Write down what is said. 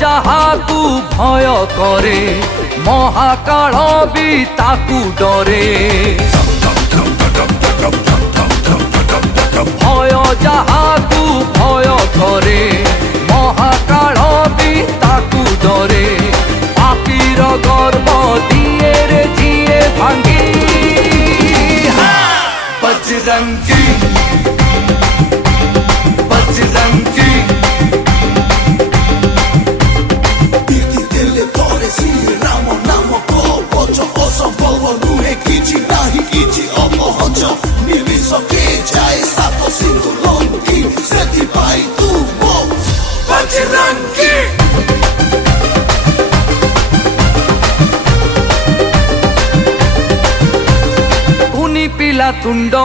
ଯାହାକୁ ଭୟ କରେ ମହାକାଳ ବି ତାକୁ ଡରେ। ଭୟ ଯାହାକୁ ଭୟ କରେ ମହାକାଳ ବି ତାକୁ ଡରେ। ପାପୀର ଗର୍ବ ଦିଏ ରେ ଯିଏ ଭାଙ୍ଗି। ବଜରଙ୍ଗୀ ବଜରଙ୍ଗୀ ରାମ ନାମ କବଚ ଅସମ୍ଭବ ନୁହେଁ କିଛି ନାହିଁ କିଛି ଅପହଞ୍ଚ। ନିମିଷକେ ଯାଏ ସାତ ସିନ୍ଧୁ ଲଙ୍କି ସେଥିପାଇଁ ତୁ ମୋ ବଜରଙ୍ଗୀ। କୁନି ପିଲା ତୁଣ୍ଡ